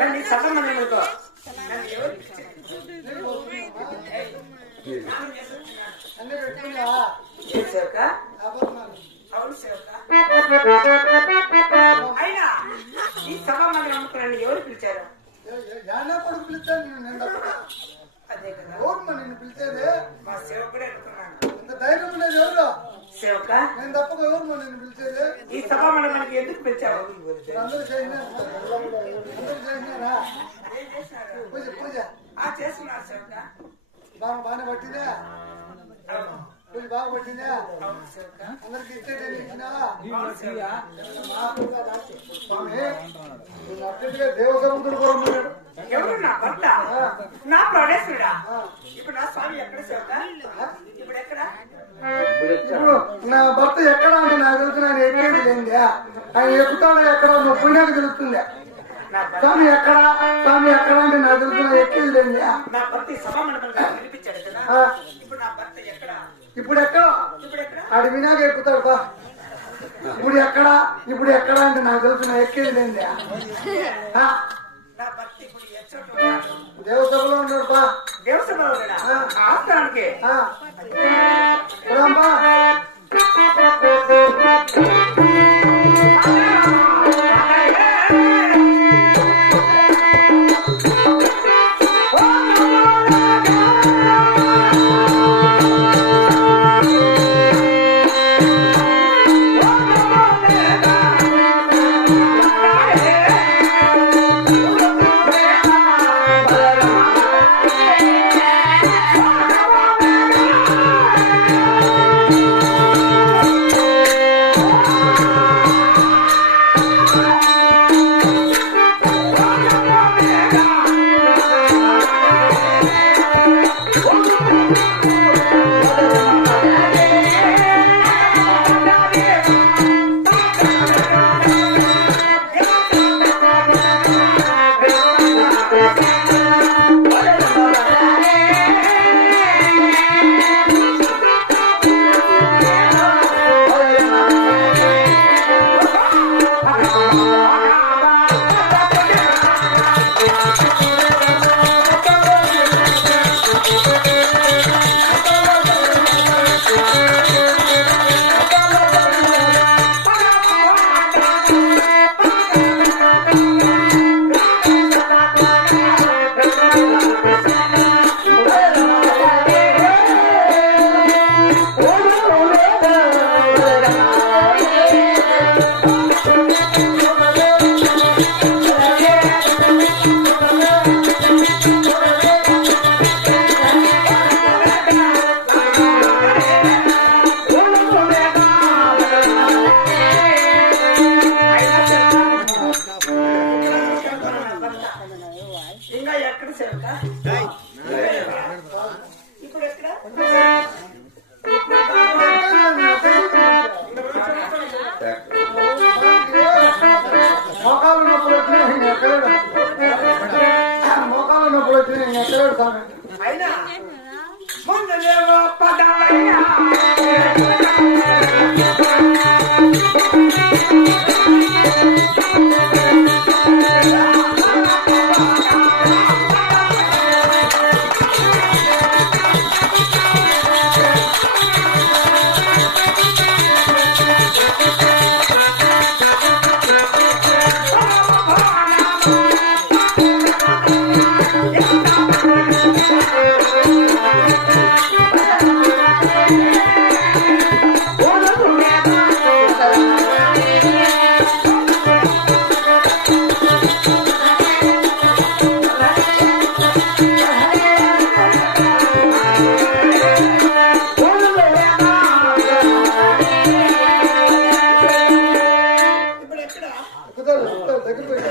అనుకో పిలిచారు? అన్ని పెట్టుకున్నా ఏ సేవక. అవును సేవక అయినా ఈ సభ మందిరం నన్ను ఎవరు పిలిచారు? కొడుకు పిలిచాను అదే కదా. ఎవరు నిన్ను పిలిచేది. మా సేవకుడే అనుకున్నాను. ఇంత ధైర్యం ఉండేది ఎవరు సేవక నేను ఎవరు నిన్ను పిలిచేది ఈ సభ మందిరానికి ఎందుకు పిలిచావు? అందరూ చేసినారు? పూజ పూజ. ఆ చేస్తున్నారు సేవక బాగా బాగానే పట్టిందా? పూజ బాగా పట్టిందా? అందరికి కూడా ఉన్నాడు ఎవరు నా భర్త నా ప్రాణేశ్వరుడా ఇప్పుడు నా స్వామి ఎక్కడ సేవక ఇప్పుడు నా భర్త ఎక్కడ అంటే నాకు తెలుసు ఆయన ఎక్కేది లేనిదే. ఆయన ఎక్కుతాడో ఎక్కడ పుణ్యానికి తెలుస్తుంది. స్వామి ఎక్కడ? స్వామి ఎక్కడ అంటే నాకు తెలుసు ఎక్కేది ఆ, ఇప్పుడు ఎక్కడ? ఆడి వినాక ఎక్కుతాడు బా. ఇప్పుడు ఎక్కడ? ఇప్పుడు ఎక్కడ అంటే నాకు తెలుసు నా ఎక్కేది ఉన్నాడు దేవసభలో ఉన్నాడు బా. దేవసభలో ఉన్నాడా? ఆస్థానానికి? ఆ, రాంబా ఇంకా ఎక్కడ సేవక ఇప్పుడు ఎక్కడ? మోకాలు నొప్పులు వచ్చినాయి ఇంక ఎక్కలేడు మోకాలు నొప్పులు వచ్చినాయి స్వామి. అయినా? దగ్గర పోయి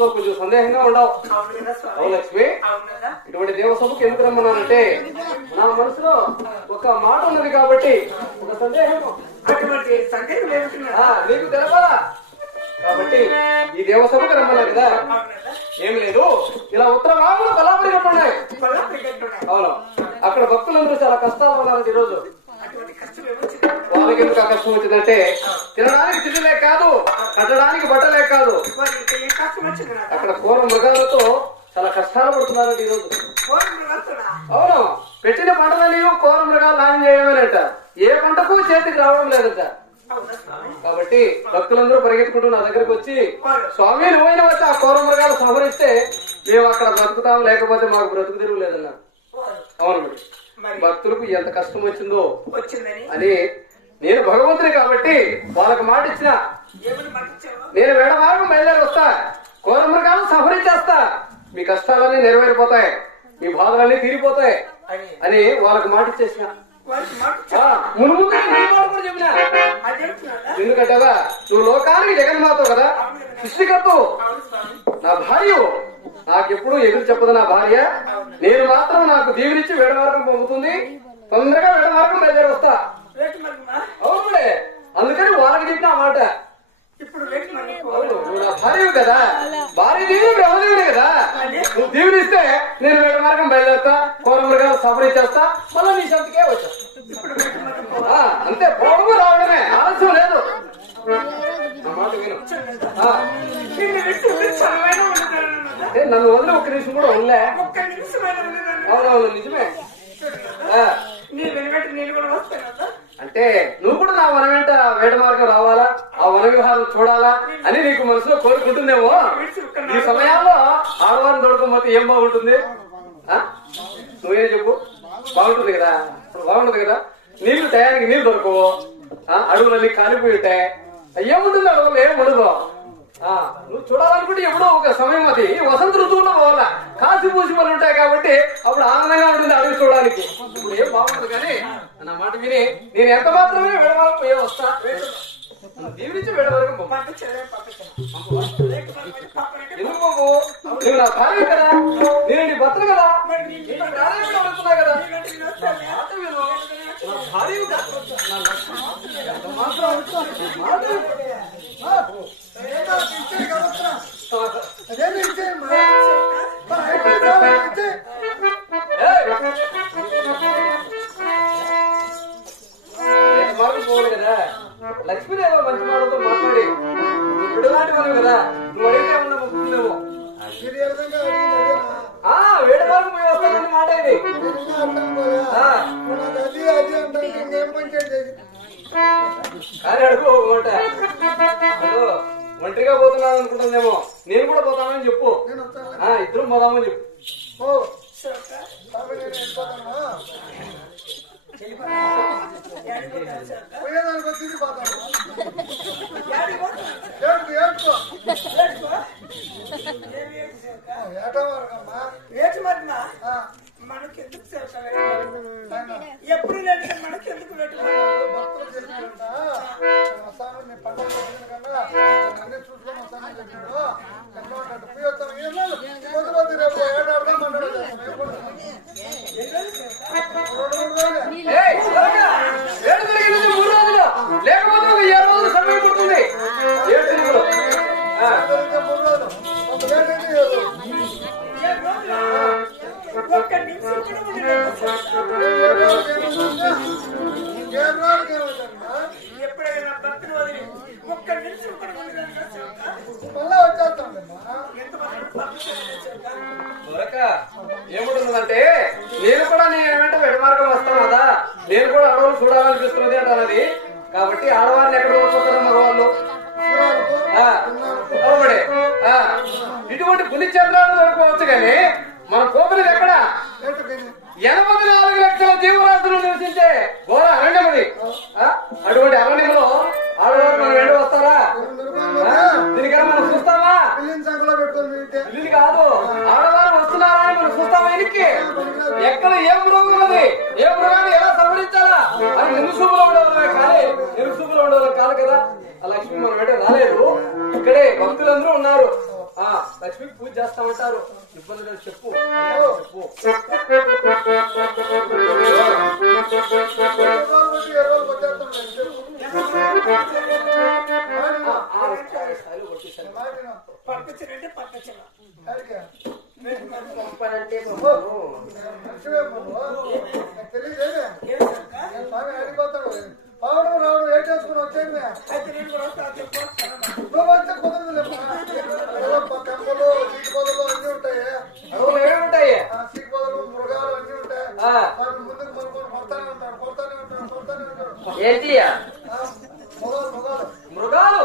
మనసులో కొంచెం సందేహంగా ఉండవు. అవును లక్ష్మి. ఇటువంటి దేవసభకు ఎందుకు రమ్మన్నానంటే నా మనసులో ఒక మాట ఉన్నది కాబట్టి ఒక సందేహం. నీకు తెలపాలా కాబట్టి ఈ దేవసభకు రమ్మన్నారు కదా? ఏం లేదు. ఇలా ఉత్తర భాగంలో బలాపడి ఉన్నాయి. కొల్లాపురి గట్టున్నాయి. అవును. అక్కడ భక్తులందరూ చాలా కష్టాలు ఉన్నారు ఈ రోజు అటువంటి కష్టం ఏమొచ్చింది? వాళ్ళకి ఎందుకు కష్టం వచ్చిందంటే తినడానికి తిండి లేక కాదు కట్టడానికి బట్టలే కాదు. అక్కడ పూర్వ మృగాలతో చాలా కష్టాలు పడుతున్నారండి ఈ రోజు ఫోన్ వస్తున్నా అవును. పెట్టిన పంటలని కోర మృగాలు నాయం చేయమేనంట. ఏ పంటకు చేతికి రావడం లేదంట. కాబట్టి భక్తులందరూ పరిగెత్తుకుంటూ నా దగ్గరికి వచ్చి స్వామి నువ్వైనా వచ్చి ఆ కోర మృగాలు సంహరిస్తే మేము అక్కడ బ్రతుకుతాం లేకపోతే మాకు బ్రతుకు తెరువు లేదన్నా. అవును భక్తులకు ఎంత కష్టం వచ్చిందో అని నేను భగవంతుని కాబట్టి వాళ్ళకి మాట ఇచ్చిన నేను వేడవారం బయలుదేరి వస్తా. కోర మృగాలు సంహరించేస్తా మీ కష్టాలన్నీ నెరవేరిపోతాయి. మీ బాధలన్నీ తీరిపోతాయి. అని. వాళ్ళకి మాట ఇచ్చేసిన. మునుముందు కూడా చెప్పిన. ఎందుకంటేవా నువ్వు లోకానికి జగన్మాత కదా. స్వామి. నా భార్య నాకెప్పుడు ఎదురు చెప్పదు నా భార్య. నేను మాత్రం నాకు దీవినిచ్చి వేడమార్గం పంపుతుంది తొందరగా వేడమార్గం బయలుదేరి వస్తా. అందుకని వాళ్ళకి చెప్పిన ఆ మాట. ఇప్పుడు రేటు మరి అవును నువ్వు నా భార్య కదా. భార్య దీవుడు బ్రహ్మదేవుడే కదా. నువ్వు దీవునిస్తే నేను వేడ మార్గం బయలుదేరుతా కోర మృగాలు సఫరీ చేస్తా మళ్ళీ నీ సంతకే వచ్చా. అంతే. పోవడము రావడమే. ఆలస్యం లేదు. నిన్ను వదిలి ఒక్క నిమిషం కూడా ఉండలే. అవునవును నిజమే ఆ, నీ వెనుగంట నేను కూడా వస్తాను కదా అంటే నువ్వు కూడా నా వన వెంట వేట మార్గం రావాలా ఆ చూడాలా అని నీకు మనసులో కోరుకుంటుందేమో? ఈ సమయాల్లో ఆడవారిని దొరకపోతే ఏం బాగుంటుంది? ఆ? నువ్వేం చెప్పు? బాగుంటుంది కదా? ఇప్పుడు బాగుంటుంది కదా? నీళ్ళు టయానికి నీళ్ళు దొరకవు ఆ? అడుగులన్నీ కాలిపోయి ఉంటాయి ఏముంటుంది అడుగులు ఏం ఉండదు. ఆ, నువ్వు చూడాలనుకుంటే ఎప్పుడో ఒక సమయం అది. ఈ వసంత ఋతువులో పోవాలా? కాసి పూసి పనులు ఉంటాయి కాబట్టి అప్పుడు ఆనందంగా ఉంటుంది అడవి చూడడానికి. ఇప్పుడు ఏం బాగుంటుంది కానీ నా మాట విని నేను ఎంత మాత్రమే వెళ్ళవరకు ఏ వస్తా దీవించి మరి పాపనైతే ఎందుకు బాబు నువ్వు నా భార్య కదా నేను నీ కదా కదా. భార్య. ఎంత మాత్రం ఒంటరిగా పోతున్నాను అనుకుంటుందేమో. నేను కూడా పోతానని చెప్పు. ఇద్దరు పోదామని చెప్పు. ఏటవారమ్మా ఎంతమంది ఏముంటుందంటే నేను కూడా నేను వెంట వెడమార్గం వస్తాను కదా. నేను కూడా అడవులు చూడాలనిపిస్తున్నది అంటానది కాబట్టి ఆడవారిని ఎక్కడ పోతారు మగవాళ్ళు శివాలకు ఆ, అవుబడే. ఆ, ఇటువంటి పుణ్యచంద్రాలు దొరకవచ్చు కానీ ఎక్కడ ఏ మృగం ఉన్నది ఏ మృగాన్ని ఎలా సంహరించాలా అది నిరుసూపులో ఉండేవాళ్ళమే కానీ నిరుసూపులో ఉండేవాళ్ళం కాదు కదా ఆ లక్ష్మి మన వెంట రాలేదు ఇక్కడే భక్తులందరూ ఉన్నారు ఆ లక్ష్మి పూజ చేస్తామంటారు ఇబ్బంది లేదు చెప్పు చెప్పు ఇరవై రోజులు అడిగిపోతాడు పావడం రావడం ఏం చేసుకుని వచ్చేమే అయితే నేను కూడా వస్తా చెప్పు నువ్వు వచ్చే కుదరదులేమ్మా ఏదో తెంపలు సీకి పొదలు అన్ని ఉంటాయి ఉంటాయి ఆ సీకి పొదలు మృగాలు అన్ని ఉంటాయి ఆ, వాటిని ముందుకు మనుకొని కొడతానే ఉంటాడు కొడతానే ఉంటాడు కొడతానే ఉంటాడు ఏంటి ఆ, మొగాలు మొగాలు? మృగాలు?